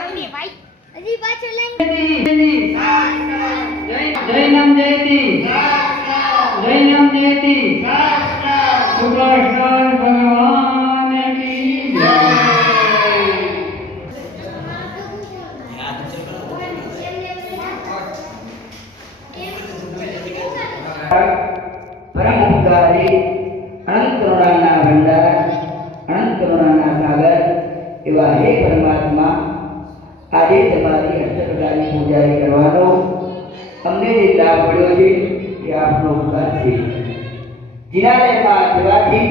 આવડે ભાઈ હજી પાછળ લાઈન જય નામ જયતી જય નામ જયતી સુપરસ્ટાર ભગવાન કી જય પરમ ઉપકારી અનંત કરુણાના ભંડાર અનંત કરુણાના સાગર એવા હે પરમાત્મા આજે તમારી અષ્ટપ્રકારની પૂજારી કરવાનો અમને જે લાભ મળ્યો છે એ આપનો ઉપકાર છે. જિનાલયમાં જવાથી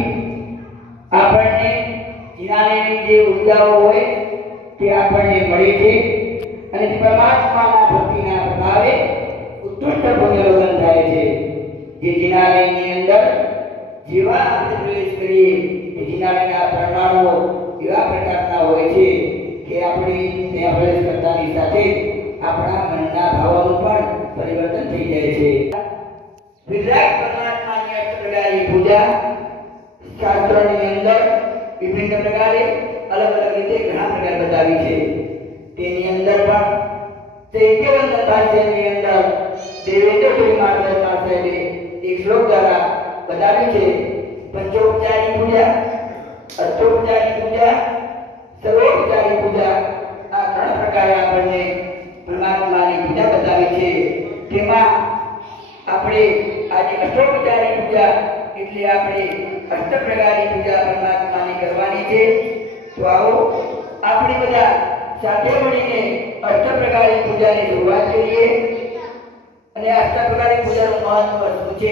આપણને જિનાલયની જે ઉર્જાઓ હોય તે આપણને મળે છે અને પરમાત્માના ભક્તિના પ્રભાવે ઉત્કૃષ્ટ પુણ્યલોકન થાય છે. જે જિનાલયની અંદર જેવા આપણે પ્રવેશ કરીએ એ જિનાલયના પરમાણુઓ એવા પ્રકારના હોય છે કે આપણે ત્યાં પ્રવેશ કરતાની સાથે આપણા મનના ભાવોનું પણ પરિવર્તન થઈ જાય છે. વિતરાગ પરમાત્માની અષ્ટપ્રકારની પૂજા શાસ્ત્રોની અંદર વિભિન્ન પ્રકારે અલગ અલગ રીતે ઘણા પ્રકાર બતાવી છે. તેની અંદર પણ ચૈત્યવંદન ભાષ્યની અંદર દેવેન્દ્ર મહારાજ પાસેને એક શ્લોક દ્વારા બતાવ્યું છે. પંચોપચારી પૂજા, અષ્ટોપચારી પૂજા, સર્વોપચારી પૂજા, આ ત્રણ પ્રકારે આપણને પરમાત્માની પૂજા બતાવી છે. તેમાં આપણે આજે અષ્ટોપચારી પૂજા એટલે આપણે અષ્ટ પ્રકારની પૂજા પરમાત્માની કરવાની છે. તો આવો આપણે બધા સાથે મળીને અષ્ટ પ્રકારની પૂજાની શરૂઆત કરીએ. અને અષ્ટ પ્રકારની પૂજાનું મહત્વ શું છે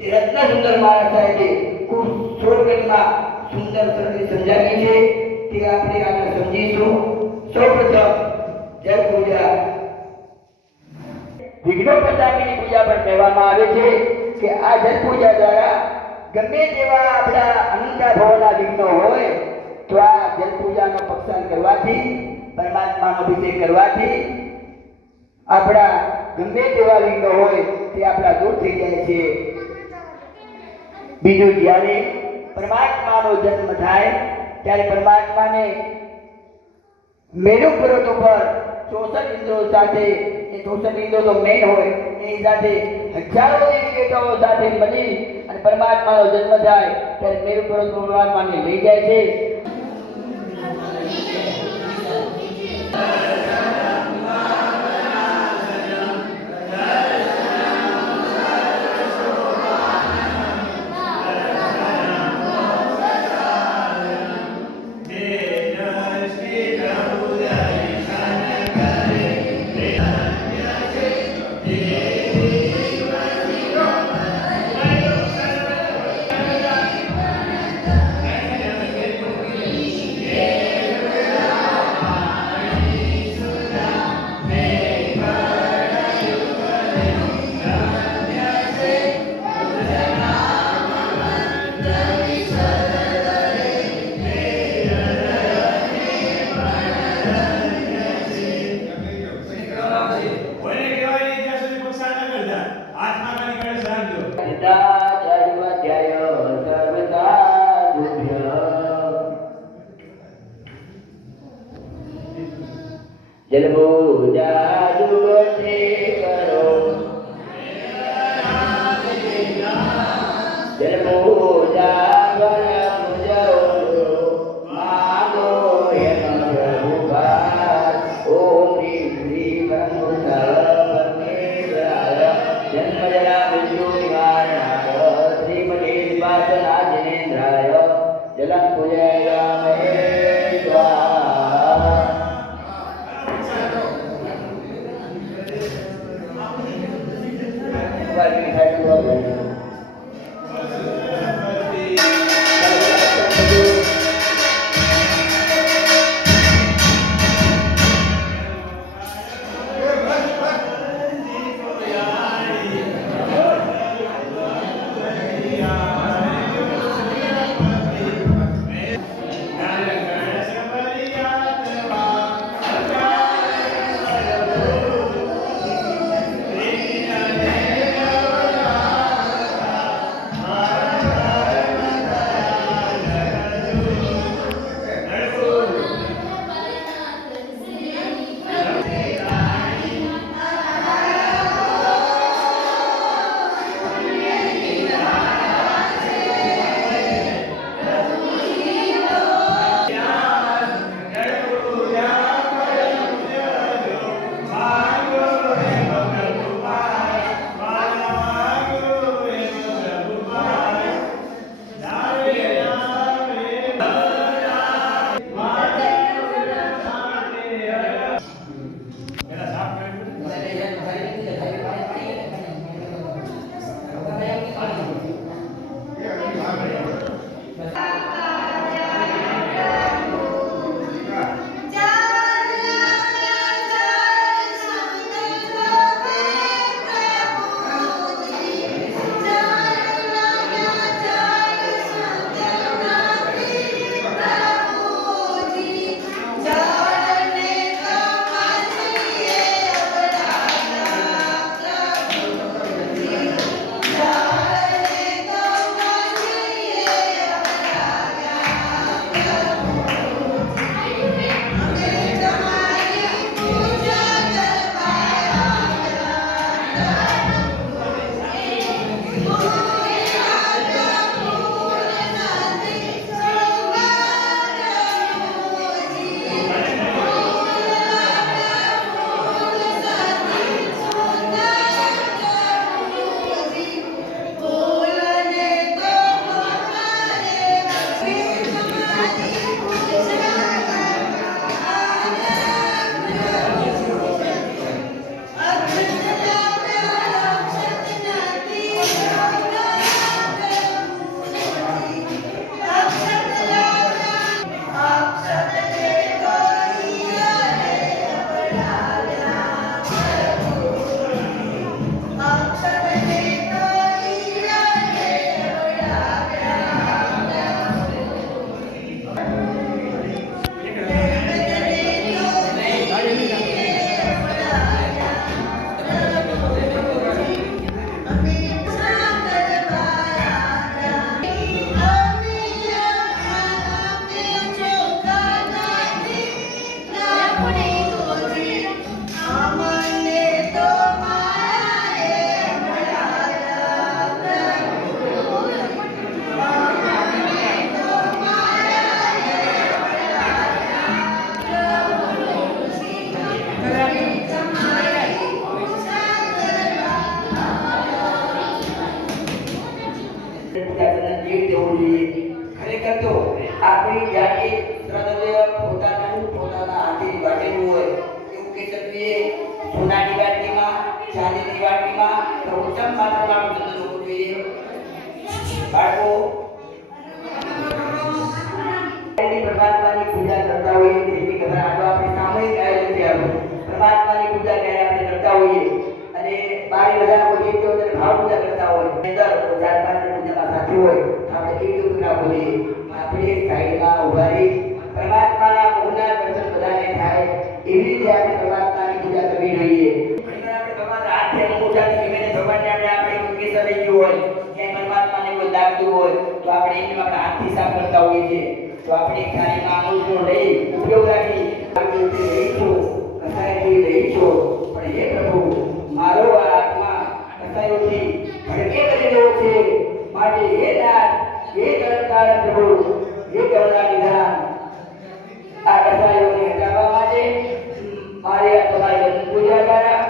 તે રત્ન સુંદર મહારાજ સાહેબે ખૂબ શોર્ટકટમાં સુંદર સરળ સમજાવી છે. તે આપણે આગળ સમજીશું. સૌપ્રથમ જલ પૂજા વિઘ્નોપશાંતિની પૂજા પણ કહેવામાં આવે છે કે આ જલ પૂજા દ્વારા ગમે તેવા આપણા અનંતા ભવના વિઘ્નો હોય તો આ જલ પૂજાનો પક્ષાન કરવાથી પરમાત્માનો અભિષેક કરવાથી આપણા ગમે તેવા વિઘ્નો હોય તે આપણા દૂર થઈ જાય છે. બીજું, જ્યારે પરમાત્માનો જન્મ થાય ત્યારે પરમાત્માને મેરુ પર્વત ઉપર 64 ઇન્દ્રો સાથે, એ 64 ઇન્દ્રો તો મેન હોય એની સાથે હજારો દેવી દેવતાઓ સાથે મળી અને પરમાત્માનો જન્મ થાય ત્યારે મેરુ પર્વત પરમાત્માને લઈ જાય છે. જલ પૂજા જુગતે કરો, જલ પૂજા વરમ જવો માગો યમ પ્રભુભાર. ઓમ હ્રીમ હ્રીમ પરમેશ્વરાય જન્મ જરા મૃત્યુ નિવારણાય શ્રીમતે નિવાસના જનેન્દ્રાય જલમ પૂજયામહે સ્વાહા. અંદર ચાર પાંચ પૂજામાં સાથી હોય તો આપણે કેવી રીતે ના બોલીએ આપણે સાઈડમાં ઉભા રહી પરમાત્માના મુખના દર્શન બધાને થાય એવી રીતે આપણે પરમાત્માની પૂજા કરવી જોઈએ. ઘણીવાર આપણે ભગવાન હાથે અંગૂઠા ધીમે ભગવાનને આપણે કોઈ કેસર લઈ ગયું હોય કે પરમાત્માને કોઈ લાગતું હોય તો આપણે એને આપણે હાથથી સાફ કરતા હોઈએ છીએ. તો આપણે ખાણીમાં અંગૂઠો લઈ ઉપયોગ રાખી આપણે લઈશું કસાયથી લઈશું પણ હે પ્રભુ મારો આ આત્મા કસાયોથી ભડકે કરી રહ્યો છે માટે હે નાથ હે કરતાર પ્રભુ હે કરુણા નિધાન આ કસાયોને હટાવવા માટે મારે આ તમારી પૂજા દ્વારા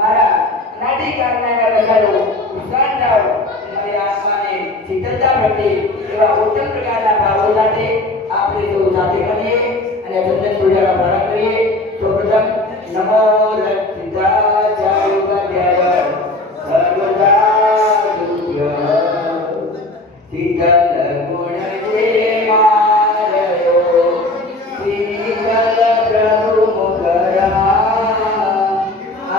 મારા નાટિકારના કસાયો ઉત્સાહ થાવ મારી આત્માને શીતળતા પ્રત્યે એવા ઉત્તમ પ્રકારના ભાવો સાથે આપણે તો સાથે કરીએ અને ચંદન પૂજાનો પ્રારંભ કરીએ. તો પ્રથમ નમો રક્ષિતાચાર્ય સર્વદા શીતલ ગુણ જે મારયો શીતલ પ્રભુ મુખરા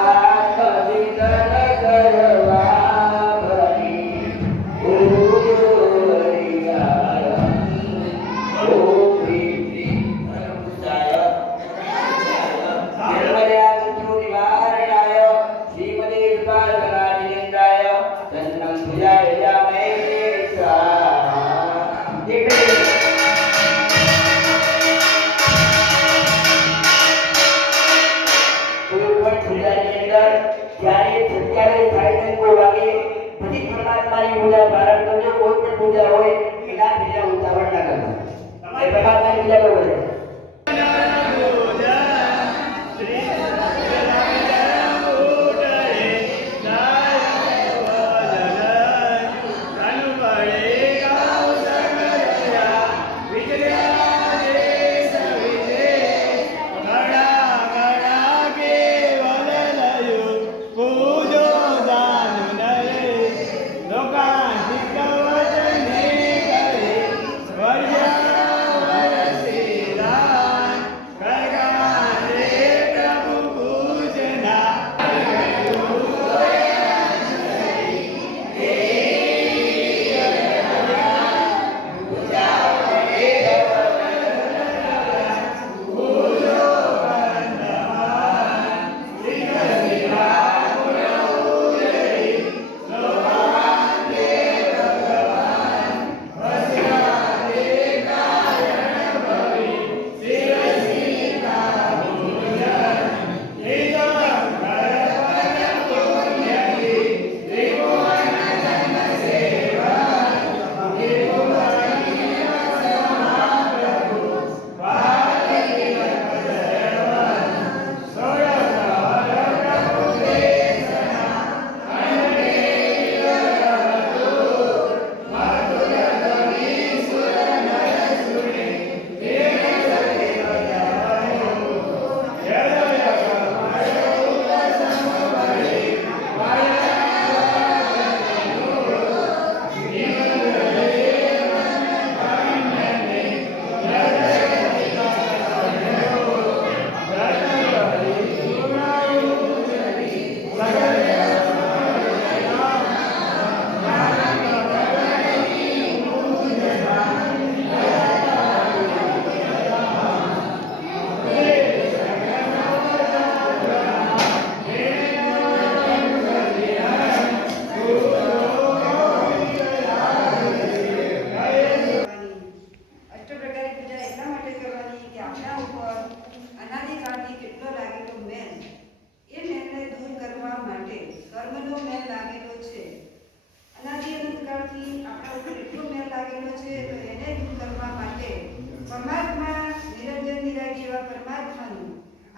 આત્મવિદન કરવા ભરી ઉરિયા ઓ પ્રીતિ પ્રભુસાય નિર્મલ્યા ગુરુ નિવારણાય શ્રીમદે પાર્વનાજીનેન્દ્રાય ચંદ્રમ પૂજાય જામય સ્વાહા. જ્યારે 27 વાગે પછી પરમાત્માની પૂજા પ્રારંભ કરજો. કોઈ પણ પૂજા હોય એના બીજા ઉતાવળ ના કરજો. તમારે પરમાત્માની પૂજા કરવો છે.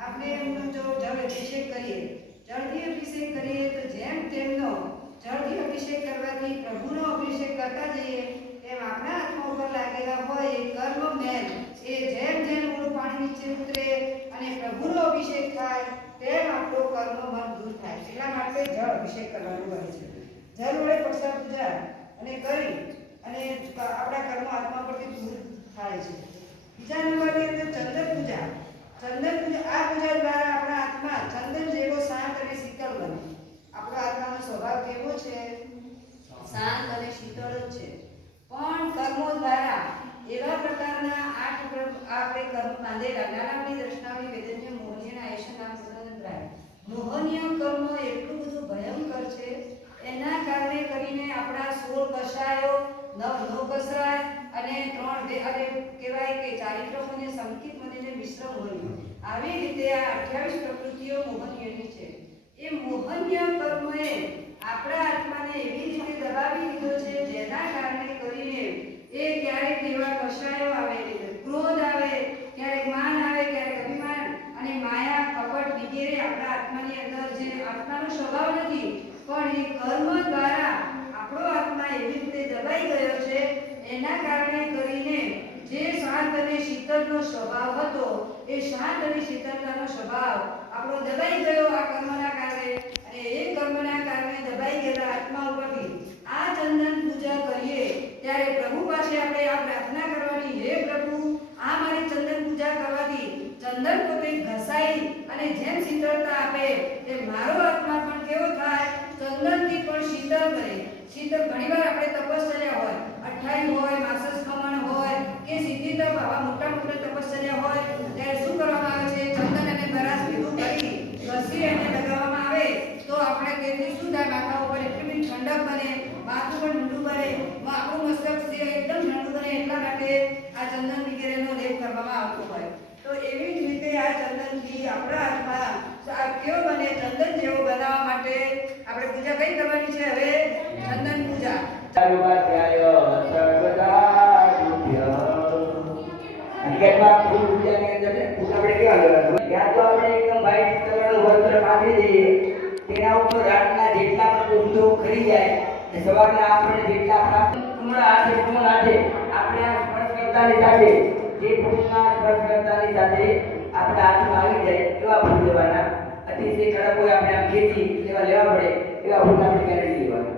આપણે એમનો જો જળ અભિષેક કરીએ, જળથી અભિષેક કરીએ તો જેમ તેમનો જળથી અભિષેક કરવાથી પ્રભુનો અભિષેક કરતા જઈએ તેમ આપણા હાથમાં ઉપર લાગેલા હોય એ કર્મ મેલ એ જેમ જેમ ઓલું પાણી નીચે ઉતરે અને પ્રભુનો અભિષેક થાય તેમ આપણો કર્મ મન દૂર થાય. એટલા માટે જળ અભિષેક કરવાનું હોય છે. જળ વડે પક્ષા પૂજા અને કરી અને આપણા કર્મ આત્મા પરથી દૂર થાય છે. બીજા નંબરની અંદર ચંદન પૂજા. ચંદન પૂજા આ પૂજા દ્વારા આપણા આત્મા ચંદન જેવો શાંત અને શીતળ બને. આપણો આત્માનો સ્વભાવ કેવો છે? શાંત અને શીતળ જ છે. પણ કર્મો દ્વારા એવા પ્રકારના આપણે કર્મ બાંધેલા જ્ઞાનાવલી દ્રષ્ટાવલી વેદન્ય મોહનીય આયશન નામ સ્વતંત્રાય મોહનીય કર્મ એટલું બધું ભયંકર છે. એના કારણે કરીને આપણા 16 કષાયો નવ કસરાય અને 3 અને કહેવાય કે ચારિત્ર મને સંકિત મને મિશ્ર મોહનીય આવી રીતે આ 28 પ્રકૃતિઓ મોહનીયની છે. એ મોહનીય કર્મએ આપણા આત્માને એવી રીતે દબાવી દીધો છે જેના કારણે કરીને એ ક્યારેક એવા કષાયો આવે, ક્રોધ આવે, ક્યારેક માન આવે, ક્યારેક અભિમાન અને માયા કપટ વગેરે આપણા આત્માની અંદર જે આત્માનો સ્વભાવ નથી પણ એ કર્મ દ્વારા આપણો આત્મા એવી રીતે દબાઈ ગયો છે. એના કારણે કરીને જે શાંત અને શીતળનો સ્વભાવ હતો એ શાંત અને શીતળતાનો સ્વભાવ આપણો દબાઈ ગયો આ કર્મના કારણે. અને એ કર્મના કારણે દબાઈ ગયેલા આત્મા ઉપરથી આ ચંદન પૂજા કરીએ ત્યારે પ્રભુ પાસે આપણે આ પ્રાર્થના કરવાની, હે પ્રભુ આ મારી ચંદન પૂજા કરવાથી ચંદન પોતે ઘસાઈ અને જેમ શીતળતા આપે એ મારો આત્મા પણ કેવો થાય, ચંદનથી પણ શીતળ કરે. શીતળ ઘણીવાર આપણે તપશ્ચર્યા હોય, અઠાઈ હોય, માસસ કમણ હોય કે સીધી તપ આવા મોટા મોટા તપશ્ચર્યા હોય ત્યારે શું કરવામાં આવે છે, ચંદન અને બરાસ ભેગું કરી ઘસી અને લગાવવામાં આવે તો આપણે તેથી શું થાય, માથા ઉપર એટલી બધી ઠંડક બને, માથું પણ ઠંડુ બને, આપણું મસ્તક છે એકદમ ઠંડુ બને. એટલા માટે આ ચંદન વગેરેનો લેપ કરવામાં આવતો હોય. તો એવી જ રીતે આ ચંદનથી આપણા હાથમાં કેવો બને, ચંદન જેવો બનાવવા માટે આપણે પૂજા કઈ કરવાની છે હવે, ચંદન પૂજા. હકીકતમાં ફૂલ પૂજાની અંદર પૂજા આપણે કેવા કરવાનું, ત્યાં તો આપણે એકદમ વ્હાઈટ કલરનું વસ્ત્ર બાંધી દઈએ, તેના ઉપર રાતના જેટલા પણ વસ્તુઓ ખરી જાય અને સવારના આપણે જેટલા કમળા હાથે આપણે આ સ્પર્શ કરતાની સાથે જે ફૂલના સ્પર્શ કરતાની સાથે આપણા હાથમાં આવી જાય એવા ફૂલ લેવાના. અતિશય કડક હોય આપણે આમ ખેંચી એવા લેવા પડે એવા ફૂલ આપણે પહેરી લેવાના.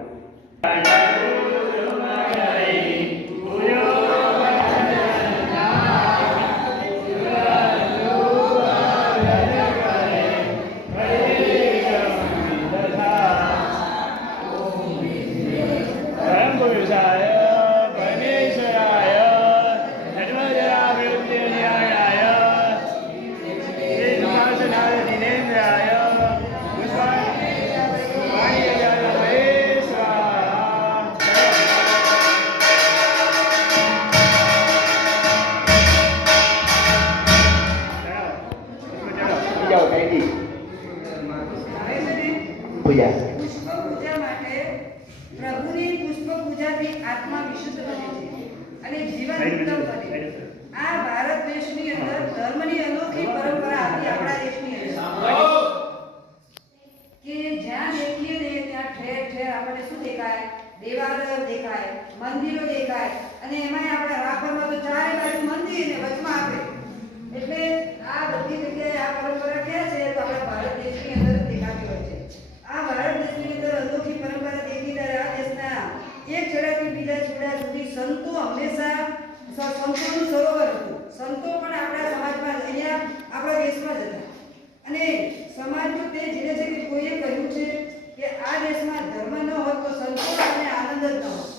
પૂજા પુષ્પ પૂજા માટે પ્રભુની પુષ્પ પૂજાથી આત્મા વિશુદ્ધ બને છે અને જીવન ઉત્તમ બને. આ ભારત દેશની અંદર ધર્મની અનોખી પરંપરા હતી. આપણા દેશની અંદર કે જ્યાં દેખીએ ને ત્યાં ઠેર ઠેર આપણને શું દેખાય, દેવાલયો દેખાય, મંદિરો દેખાય અને એમાંય આપણા રાપરમાં તો ચારે બાજુ મંદિર ને વચમાં આપણે. એટલે આ બધી જગ્યાએ આ પરંપરા ક્યાં છે તો આપણા ભારત દેશની અંદર જ દેખાતી હોય છે. આ ભારત દેશની અંદર અનોખી પરંપરા દેખી ત્યારે આ દેશના એક છેડાથી બીજા છેડા સુધી સંતો હંમેશા સંતોનું સરોવર હતું. સંતો પણ આપણા સમાજમાં અહીંયા આપણા દેશમાં જ હતા અને સમાજનું તે ધીરે ધીરે કોઈએ કહ્યું છે કે આ દેશમાં ધર્મ ન હોત તો સંતોષ અને આનંદ જ ન હોત.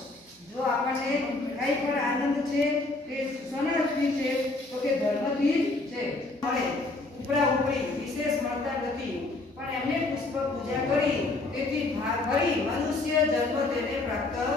જો આપણને કંઈ પણ આનંદ છે તે શોનાથી છે તો કે ધર્મથી જ છે. મળે ઉપરા ઉપરી વિશેષ મળતા નથી પણ એમને પુષ્પ પૂજા કરી તેથી ફરી મનુષ્ય જન્મ તેને પ્રાપ્ત થયો.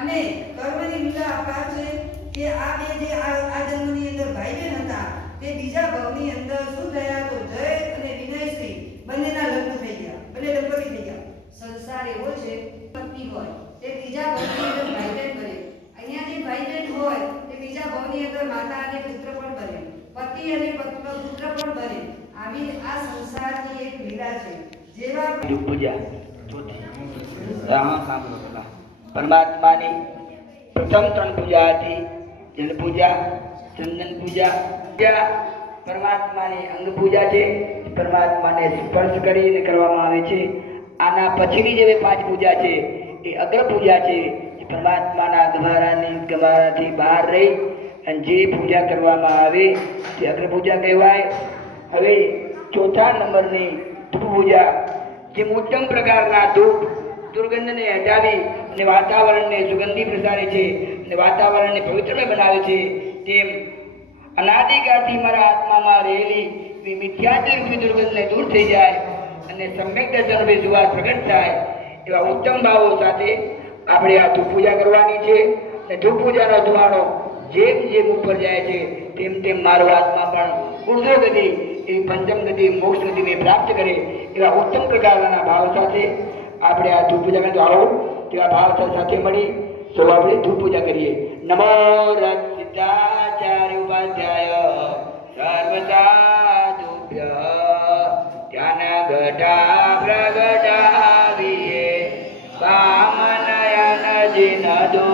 અને કર્મની લીલા અપાર છે કે આ બે જે આ જન્મની અંદર ભાઈ બહેન હતા તે બીજા ભાવની અંદર શું થયા તો જય અને વિનયશ્રી બંનેના લગ્ન થઈ ગયા, બંને દંપતી થઈ ગયા. સંસાર એવો છે પત્ની હોય તે બીજા ભાવની અંદર ભાઈ બહેન બને, અહીંયા જે ભાઈ બહેન હોય તે બીજા ભાવની અંદર માતા અને પુત્ર પણ બને, પતિ અને પુત્ર પણ બને. આવી આ સંસારની એક લીલા છે. જેવા પૂજા પરમાત્માની પ્રથમ 3 પૂજા હતી, જલ પૂજા, ચંદન પૂજા, પરમાત્માની અંગ પૂજા છે, પરમાત્માને સ્પર્શ કરીને કરવામાં આવે છે. આના પછીની જે 5 પૂજા છે એ અગ્ર પૂજા છે. પરમાત્માના ગમારાથી બહાર રહી અને જે પૂજા કરવામાં આવે તે અગ્ર પૂજા કહેવાય. હવે 4થા નંબરની ધૂપ પૂજા, જે ઉત્તમ પ્રકારના ધૂપ દુર્ગંધને હટાવી અને વાતાવરણને સુગંધી પ્રસારે છે અને વાતાવરણને પવિત્રમય બનાવે છે, તેમ અનાદિકાળથી મારા આત્મામાં રહેલી એવી મિથ્યાત્વરૂપી દુર્ગંધને દૂર થઈ જાય અને સમ્યક દર્શનરૂપી સુવાસ પ્રગટ થાય એવા ઉત્તમ ભાવો સાથે આપણે આ ધૂપ પૂજા કરવાની છે. અને ધૂપ પૂજાનો ધુમાડો જેમ જેમ ઉપર જાય છે તેમ તેમ મારો આત્મા પણ ઉર્ધ્વ ગતિ એવી પંચમ ગતિ મોક્ષ ગતિને પ્રાપ્ત કરે એવા ઉત્તમ પ્રકારના ભાવ સાથે આપણે આ ધૂપ પૂજા કરતો આવો તેવા ભાવ સાથે મળી સૌ આપણે ધૂપ પૂજા કરીએ. નમો રચિતાચાર્ય ઉપાધ્યાય સર્વસાધુભ્ય ધ્યાન ઘટા પ્રગટાવીએ કામનયન જીન દો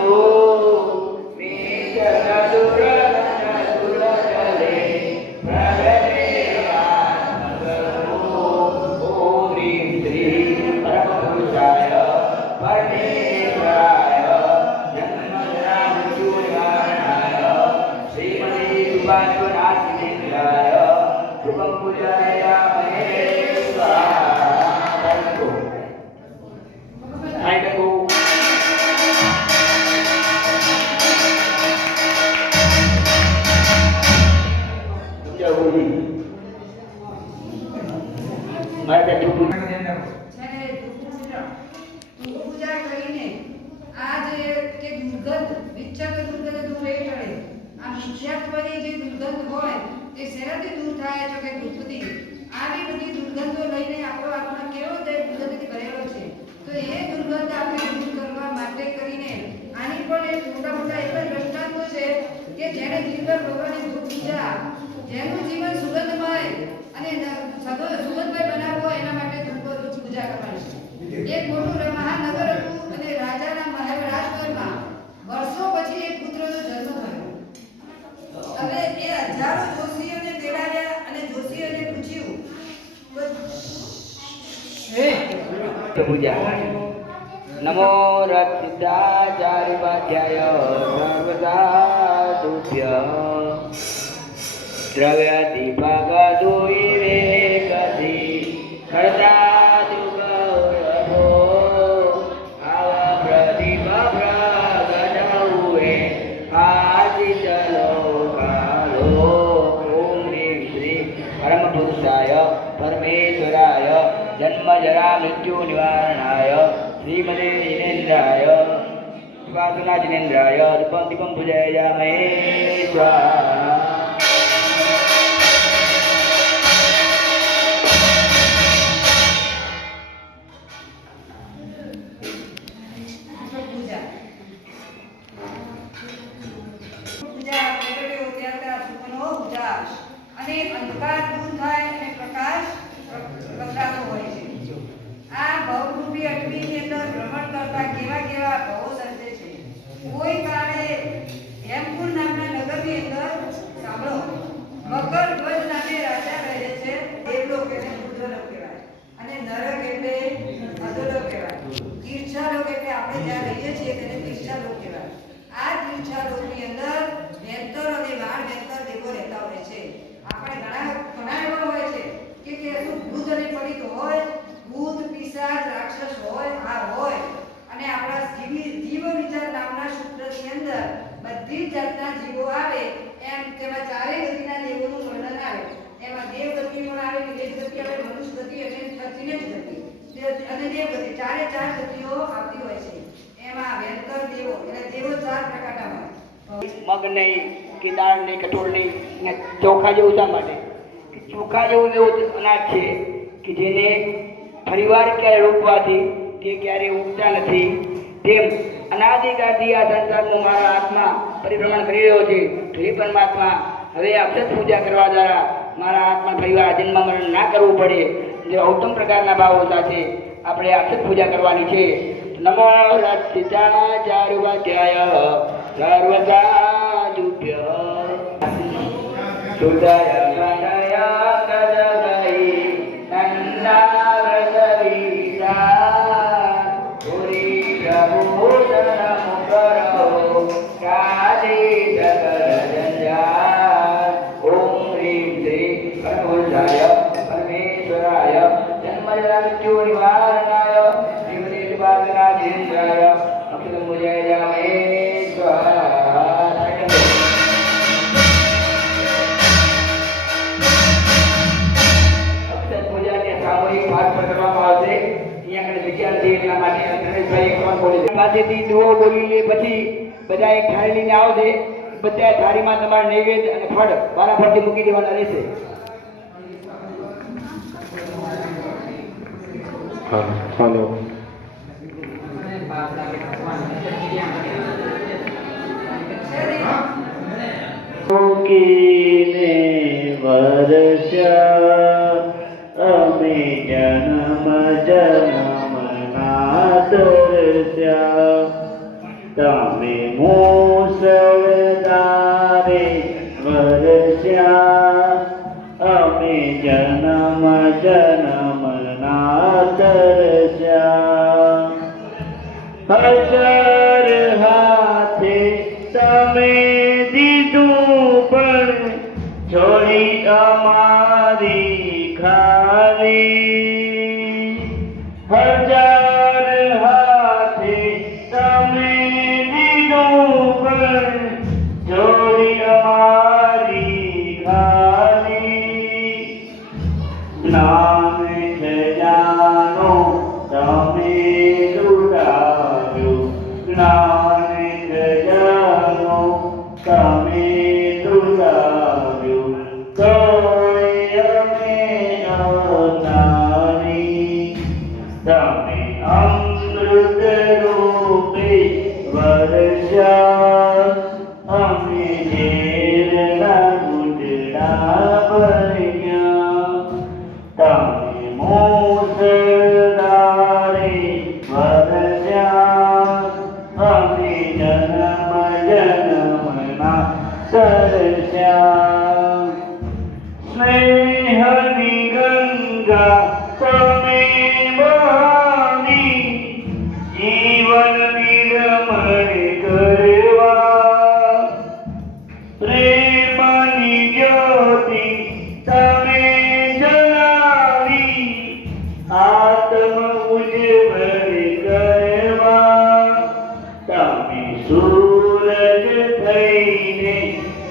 પૂજા કરીને આ જે કે દુર્ગંધ વિચ્છેદ દુર્ગંધ દૂર રહી ટળે. આ મિથ્યાત્વની જે દુર્ગંધ હોય તે શેનાથી દૂર થાય છે કે દુઃખથી. આવી બધી દુર્ગંધો લઈને આપણો આત્મા કેવો તે દુર્ગંધથી ભરેલો છે. તો એ દુર્ગંધ આપણે દૂર કરવા માટે કરીને આની પણ એક મોટા એટલા દ્રષ્ટાંતો છે કે જેને જીવન ભગવાનની ધૂપ પૂજા જેનું જીવન સુગંધમય અને સુગંધમય બનાવવું હોય એના માટે ધૂપ પૂજા કરવાની છે. એક મોટું મહાનગર હતું અને રાજાના મહેલ રાજમહેલમાં વર્ષો પછી એક પુત્રનો જન્મ થયો. હવે એ હજારો જોશીઓને તેડાવ્યા અને જોશીઓને પૂછ્યું નમો રક્ષિતાચાર્ય ઉપાધ્યાય સર્વસાધુભ્ય દ્રવ્ય દીપક દુઈ વિવેકથી કરતા परमेश्वराय जन्म जरा मृत्यु निवारणाय श्रीमते जिनेन्द्राय वासुना जिनेन्द्राय दीपं दीपं पूजयामहे स्वाहा. અને અંધકાર દૂર થાય અને પ્રકાશ પ્રગટાતો હોય છે. આ ભવરૂપી અગ્નિની અંદર ભ્રમણ કરતા કેવા કેવા ભવો સર્જે છે. કોઈ કાળે હેમપુર નામના નગરની અંદર સાંભળો મકર ધ્વજ નામે રાજા રહે છે. દેવલોક એટલે ઉર્ધ્વલોક કહેવાય અને નરક એટલે અધોલોક કહેવાય. તીર્છાલોક એટલે આપણે જ્યાં રહીએ છીએ તેને તીર્છાલોક કહેવાય. આ તીર્છાલોકની અંદર વેંતર અને વાણ વેંતર દેવો રહેતા હોય છે. આપણે ઘણા એવા હોય છે કે શું ભૂત અને પલિત હોય, ભૂત પિશાચ રાક્ષસ હોય, આ હોય અને આપણા જીવ વિચાર નામના સૂત્રની અંદર બધી જાતના જીવો આવે. એમ તેમાં ચારેય ગતિના દેવોનું વર્ણન આવે. એમાં દેવ ગતિ પણ આવે, વિદેશ ગતિ આવે, મનુષ્ય ગતિ અને સચિને જ ગતિ અને દેવ ગતિ ચારે ચાર ગતિઓ આવતી હોય છે. એમાં વેંતર દેવો એટલે દેવો ચાર પ્રકારના હોય. મગ નહીં કે દાળ નહીં, કઠોળ નહીં અને ચોખા જેવું શા માટે? ચોખા જેવું એવું અનાજ છે કે જેને ફરીવાર ક્યારે રોપવાથી તે ક્યારે ઉગતા નથી. તેમ અનાદિકાળથી આ સંસારનો મારા આત્મા પરિભ્રમણ કરી રહ્યો છે. તો એ પરમાત્મા હવે અક્ષત પૂજા કરવા દ્વારા મારા આત્મા ફરીવાર જન્મ મરણ ના કરવું પડે જેવા ઉત્તમ પ્રકારના ભાવો સાથે આપણે અક્ષત પૂજા કરવાની છે. નમો રક્ષિતાચાર્ય ઉપાધ્યાય સર્વસાધુભ્ય સુદય ગણય કદગઈ નંદાવ્રતવીરા પુરી પ્રભુતન મુકરો કાદે જગર જંજાર. ઓમ હ્રીમ શ્રી પરમુષાય પરમેશ્વરાય જન્મ જરા મૃત્યુ નિવારણાય શ્રીમતે राजराजेश्वराय अक्षतमुजयामहे स्वाहा। અક્ષત પૂજાને સામૂહિક પાઠ કરવામાં આવશે. અહીંયા આગળ વિદ્યાર્થી એટલા માટે ગણેશભાઈ એક વાર બોલી દે. પાસેથી દુઓ બોલી લે પછી બધા એક થાળી લઈને આવશે. બધા થાળીમાં તમારે નૈવેદ્ય અને ફળ વારાફરતી મૂકી દેવાના રહેશે. હાલો મૂકીને વર્ષા અમે જન્મ જન્મના તરસ્યા તમે મુસળધારે વર્ષા અમે જન્મ જન્મના તરસ્યા હજાર હાથે તમે દીધું પણ છોડી અમારી ખાલી હજાર હાથે તમે દીધું પણ છોડી અમારી ખાલી જ્ઞાન ખજાનો તમે લૂટાવ્યો જ્ઞાન ખજાનો તમે લૂટાવ્યો તોય અમે અવતારી તમે અમૃત રૂપે વર્ષા અમે ઝેરના ઘૂંટડા ભર્યા તમે મુસળધારે વર્ષા અમે જન્મ જન્મના તરસ્યા સ્નેહની ગંગા તમે વહાવી જીવન નિર્મળ કરવા પ્રેમની જ્યોતિ તમે જલાવી આત્મ ઉજ્જવળ કરવા તમે સૂરજ થઈને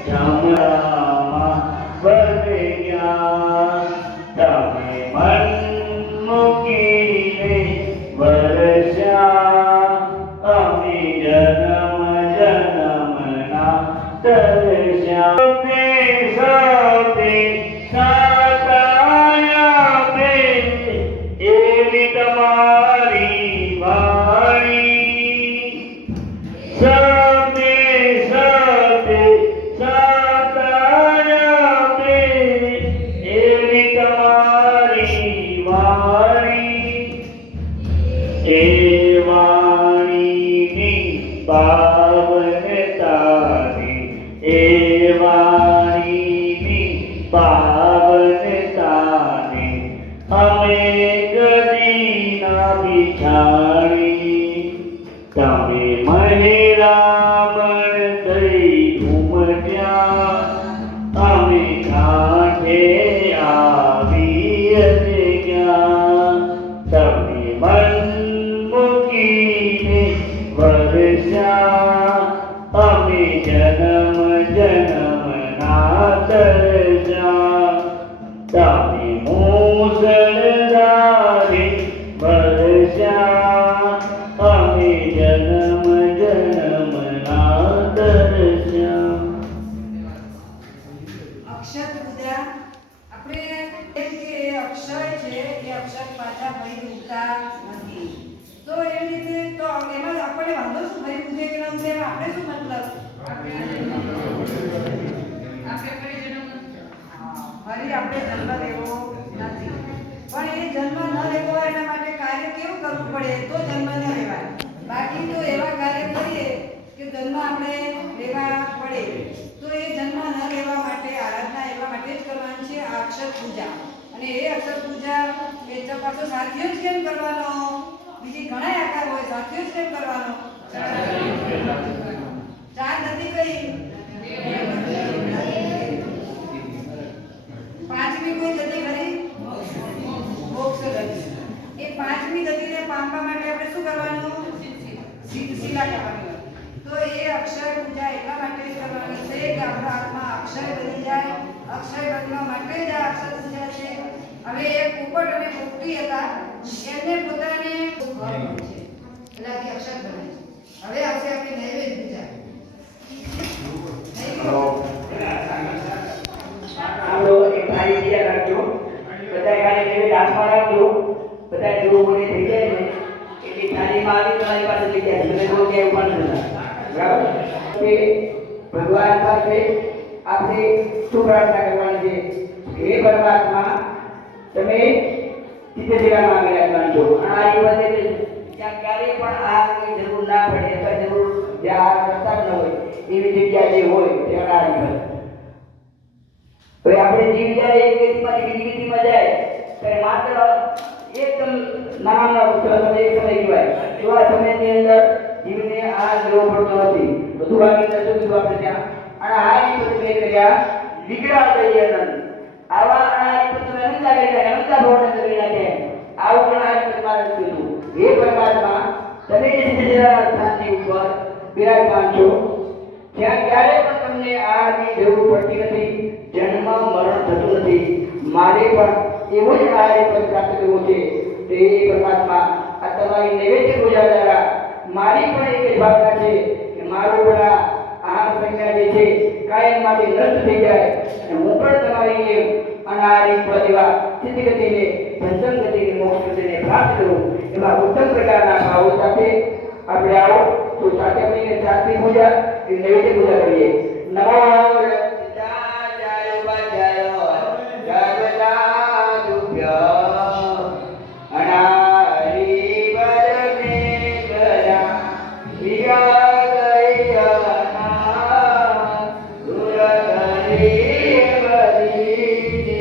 ચમરામાં બન્યા તમે મન મૂકીને વર્ષા અમે જન્મ જન્મના તરસ્યા સાથે સાતાયા બે એવી તમારી વાણી સાથે સાથે સાતાયા બે એવી તમારી વાણી એ વાણીની પાવનતાની એ વાણીની પાવનતાની અમે કદી ના વિચારી તમે મહિરામણ થઈ ઉમટ્યા અમે કાંઠે આવી ગયા તમે મન મૂકીને વર્ષા અમે જન્મ જન્મના તરસ્યા તમે મુસળધારે વર્ષા અમે જન્મ જન્મના તરસ્યા. અક્ષત પૂજા આપણે એમ કે અક્ષય છે એ અક્ષર પાછા ફરી ઉગતા નથી. તો એવી રીતે તો એમાં આપણે વાંધો શું ફરી ઉગે કે ન ઉગે એમાં આપણે શું મતલબ ફરી આપણે જન્મ લેવો નથી. પણ એ જન્મ ન લેવો હોય એના માટે કાર્ય કેવું કરવું પડે તો જન્મ ન લેવાય. બાકી તો એવા કાર્ય કરીએ કે જન્મ આપણે લેવા પડે તો એ જન્મ ન લેવા માટે આરાધના એવા માટે જ કરવાની છે આ અક્ષર પૂજા. અને એ અક્ષર પૂજા એ તો પાછો સાથીઓ જ કેમ કરવાનો, બીજી ઘણા આકાર હોય, સાથીઓ જ કેમ કરવાનો? ચાર નથી કઈ પાંચમી કોઈ ગતિ ખરી? મોક્ષ ગતિ. એ પાંચમી ગતિને પામવા માટે આપણે શું કરવાનું શિલા કરવાની હોય. તો એ અક્ષય પૂજા એટલા માટે જ કરવાની છે કે આપણા હાથમાં અક્ષય બની જાય. અક્ષય બનવા માટે જ આ અક્ષય પૂજા છે. હવે એ પોપટ અને પોપટી હતા, એમને પોતાને ઘર મળ્યું છે, એનાથી અક્ષર બને છે. હવે આવશે આપણી નૈવેદ્ય પૂજા. આપણો એક થાળી તૈયાર રાખજો, બધા ખાલી નૈવેદ્ય હાથમાં રાખજો, બધા જોડોને થઈ જાય ને એટલી થાળીમાં આવી તમારી પાસે લઈ જાય, તમે કોઈ ક્યાંય ઉભા ન થતા, બરાબર? કે ભગવાન પાસે આપણે શું પ્રાર્થના કરવાની છે? હે પરમાત્મા, તમે ચિત્ત દેવા માંગી રાખવાનું છો. આ દિવસે ત્યાં ક્યારેય પણ આગની જરૂર ના પડે અથવા જરૂર જ્યાં આગ કરતા ન હોય એવી જગ્યા જે હોય ત્યાં આ દિવસ. હવે આપણે જીવ જ્યારે એક ગતિમાંથી બીજી ગતિમાં જાય ત્યારે માત્ર એકદમ નાના સમય એક સમય કહેવાય. એવા સમયની અંદર જીવને આ લેવો પડતો નથી. બધું બાકી શું કીધું આપણે ત્યાં? અને આ રીતે મેં કર્યા વિકરાળ દઈએ અનંત. આવા અનાદિ તમે અનંત લાગે છે, અનંતા ભવન કરી નાખે. આવું પણ આ રીતે મારે કીધું. હે પરમાત્મા, તમે જે સ્થિતિના સ્થાનની ઉપર બિરાજમાન છો, ત્યાં ક્યારે પણ તમને આની જરૂર પડતી નથી, જન્મ મરણ થતું નથી. મારે પણ એવું જ આ પદ પ્રાપ્ત કરવું છે. તે પરમાત્મા, આ તમારી નૈવેદ્ય પૂજા દ્વારા મારી પણ એક જ ભાવના છે કે મારું પણ આ આહાર સંજ્ઞા જે છે કાયમ માટે નષ્ટ થઈ જાય અને હું પણ તમારી એમ અનારી પ્રતિભા સિદ્ધગતિને ભંજન ગતિને મોક્ષ ગતિને પ્રાપ્ત કરું. એવા ઉત્તમ પ્રકારના ભાવો સાથે આપણે આવો તો સાથે મળીને સાતમી પૂજા એ નૈવેદ્ય પૂજા કરીએ. નમો રક્ષિતાચાર્ય ઉપાધ્યાય સર્વદાદુભ્ય અનારી પરમેશ્વરા વિરાગયના ગુરહરી વદિતે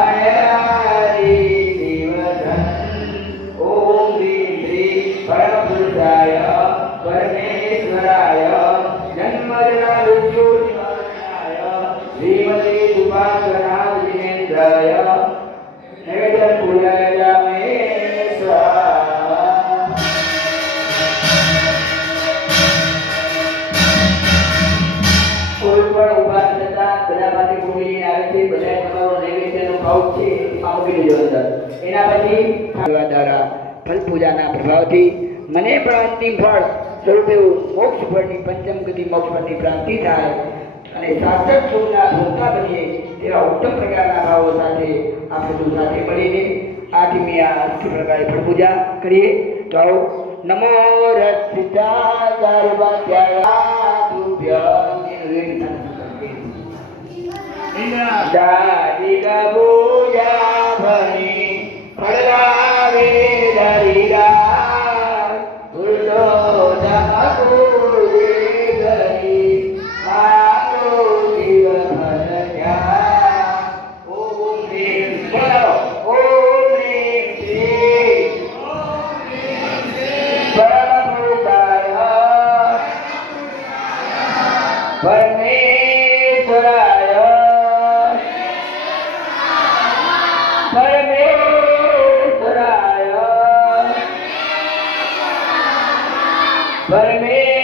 અનારી દેવધન. ઓમ શ્રી પરમપુરુષાય પરમેશ્વરાય જન્મજરા મૃત્યુ નિવારણાય શ્રીમતે ઉપાસના વિજેન્દ્રાય નૈવેદ્ય પૂજાયામે સ્વાહા. કોઈ પણ ઉપાસ થતા બધા પાસે ભૂમિને આવે છે, બધા તમારો નૈવેદ્યનો ભાવ છે એમાં મૂકી દેજો અંદર. એના પછી દ્વારા ફલ પૂજાના પ્રભાવથી મને પણ અંતિમ ફળ સ્વરૂપે મોક્ષ ફળની પંચમ ગતિ મોક્ષ ફળની પ્રાપ્તિ થાય અને સાર્થક સુખના ભોગતા બનીએ તેવા ઉત્તમ પ્રકારના ભાવો સાથે આપણે સૌ સાથે મળીને આઠમી આ અસ્થિ પ્રકારે ફળ પૂજા કરીએ. તો આવો. નમો રક્ષિતા સર્વત્યાતુભ્ય દાદી ગબુયા ભણી ફળગાવે દરીરા ગુરડો ધમકુરે ગરી મારો જીવ ભરજા. ઓમ હ્રીમ બોલો. ઓમ હ્રીમ શ્રી પરમપુરુષાય પરમેશ્વરાય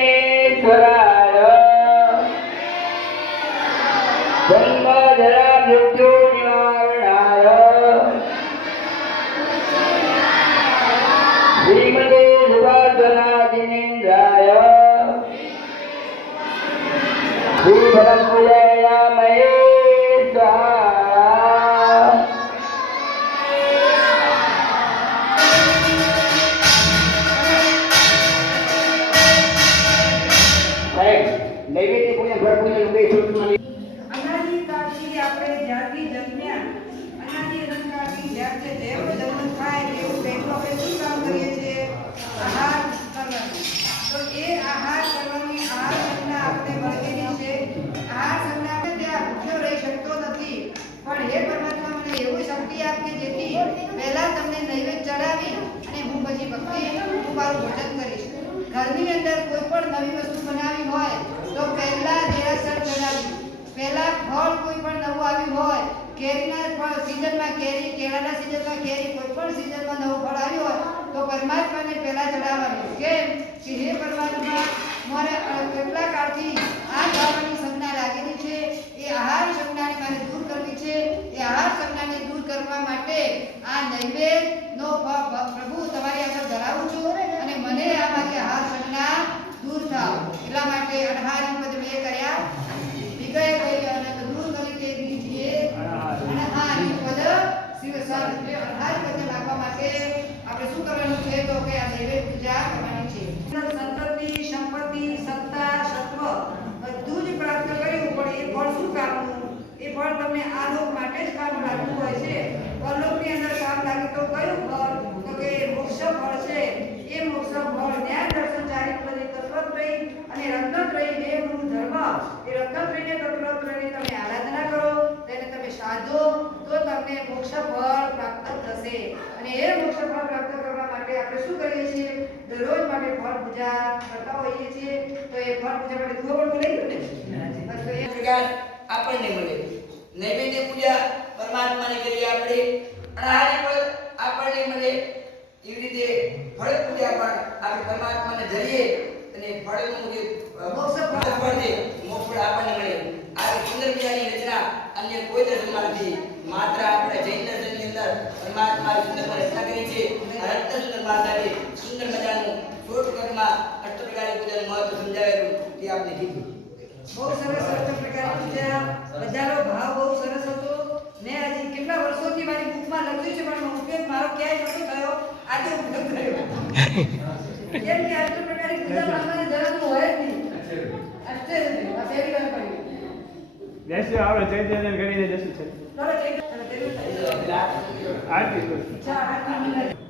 પરમેશ્વરાય જન્મ જરા મૃત્યુ નિવારણાય શ્રીમતે સુભાષના દિનેન્દ્રાય શ્રી પરમ પૂજાયામે સ્વાહા. નૈવેદ્ય પૂજન ઘર પૂજન બે સૂત્રમાં અનાદિકાળથી આપણે જ્યારથી જન્મ્યા, અનાદિ અનંતકાળથી જ્યારથી જેવો જન્મ થાય તેવું પહેલું આપણે શું કામ કરીએ છીએ? આહાર કરવાનું. તો એ આહાર કરવાની આહાર સંજ્ઞા આપણે મળેલી છે. આહાર સંજ્ઞા આપણે ત્યાં ભૂખ્યો રહી શકતો નથી, પણ હે પરમાત્મા મને એવી શક્તિ આપ કે જેથી પહેલા તમને નૈવેદ્ય ચડાવી અને હું પછી ભક્તિ હું મારું ભોજન કરીશ. ઘરની અંદર કોઈ પણ નવી વસ્તુ બનાવી હોય તો પહેલા દેરાસર ચડાવી, પહેલા ફળ કોઈ પણ નવું આવ્યું હોય, કેરીના ફળ સીઝનમાં કેરી, કેળાના સીઝનમાં કેરી, કોઈ પણ સીઝનમાં નવું ફળ આવ્યું હોય તો પરમાત્માને પહેલા ચડાવવાનું. કેમ? કે હે પરમાત્મા મારે કેટલા કાળથી આ ખાવાની સંજ્ઞા લાગેલી છે એ આહાર સંજ્ઞાને મારે દૂર કરવી છે એ આહાર સંજ્ઞાને દૂર કરવા માટે આ નૈવેદ્યનો પ્રભુ તમારી આગળ ધરાવું છું અને મને આ મારી આહાર સંજ્ઞા દૂર થાવ એટલા માટે અનહારી પદ મેં કર્યા વિગય ગઈ અને દૂર કરી તે દીજીએ અનહારી પદ શિવસાર એટલે અનહારી પદ લાગવા માટે આપણે શું કરવાનું છે તો કે આ નૈવેદ્ય પૂજા કરવાની છે સંતતિ સંપત્તિ સત્તા સત્વ બધું જ પ્રાપ્ત કર્યું પણ એ ફળ શું કામનું એ ફળ તમને આ લોક માટે જ કામ લાગતું હોય છે પરલોકની અંદર કામ લાગે તો કયું ફળ તો કે મોક્ષ ફળ છે એ મોક્ષ ફળ જ્ઞાન દર્શન ચારિત્ર્ય તત્વત્રય અને રત્નત્રય બે મૂળ ધર્મ એ રત્નત્રયને તત્વત્રયની તમે આરાધના કરો તેને તમે સાધો તો તમને મોક્ષ ફળ પ્રાપ્ત થશે અને એ મોક્ષ ફળ પ્રાપ્ત કરવા માટે આપણે શું કરીએ છીએ દરરોજ માટે ફળ પૂજા કરતા હોઈએ છીએ તો એ ફળ પૂજા માટે દુઆ પણ બોલાઈ ગયું ને બસ તો એ પ્રકાર આપણને મળે નૈવેદ્ય પૂજા પરમાત્માને કરીએ આપણે અનાહારી ફળ આપણને મળે એવી રીતે ફળ પૂજા પણ આપણે પરમાત્માને ધરીએ અને ફળનું જે મોક્ષ ફળ છે મોક્ષ ફળ આપણને મળે આ સુંદર મજાની રચના અન્ય કોઈ દર્શનમાં નથી માત્ર આપણે જૈન દર્શનની અંદર પરમાત્માએ સુંદર રચના કરી છે રત્ન સુંદર માતાએ સુંદર મજાનું છોટ કર્મમાં અષ્ટપ્રકારી પૂજાનું મહત્વ સમજાવેલું તે આપણે કીધું બહુ સરસ અષ્ટપ્રકારી પૂજા બધાનો ભાવ બહુ સરસ હતો મેં હજી કેટલા વર્ષોથી મારી બુકમાં લખ્યું છે પણ ઉપયોગ મારો ક્યાંય નથી થયો આજે ઉપયોગ કર્યો કેમ કે અષ્ટપ્રકારી પૂજા મારવાની જરૂર હોય જ નહીં અષ્ટે જ નહીં આ પહેલી વાર પડી જૈસે આપણે ચૈતન્ય કરીને જશું છે ચલો જય આરતી કરું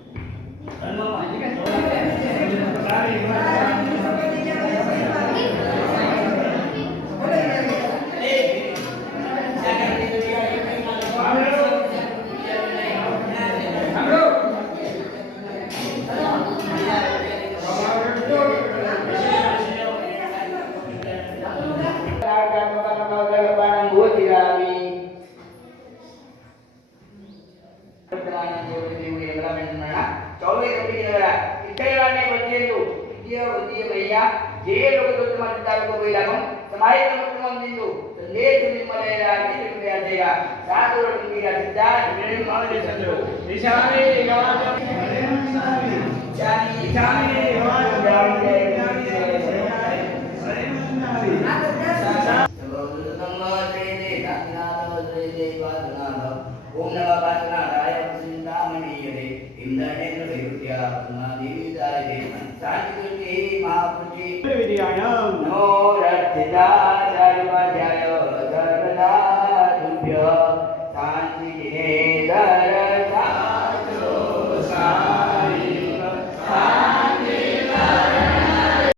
ओम नमः पार्श्वनाथाय चिंतामणीयते इंद्रनेत्र विरुद्ध्या देवी दाये शांति महापुरुषे विद्यायाम नो रक्षिता सर्वजय सर्वदा तुभ्य शांति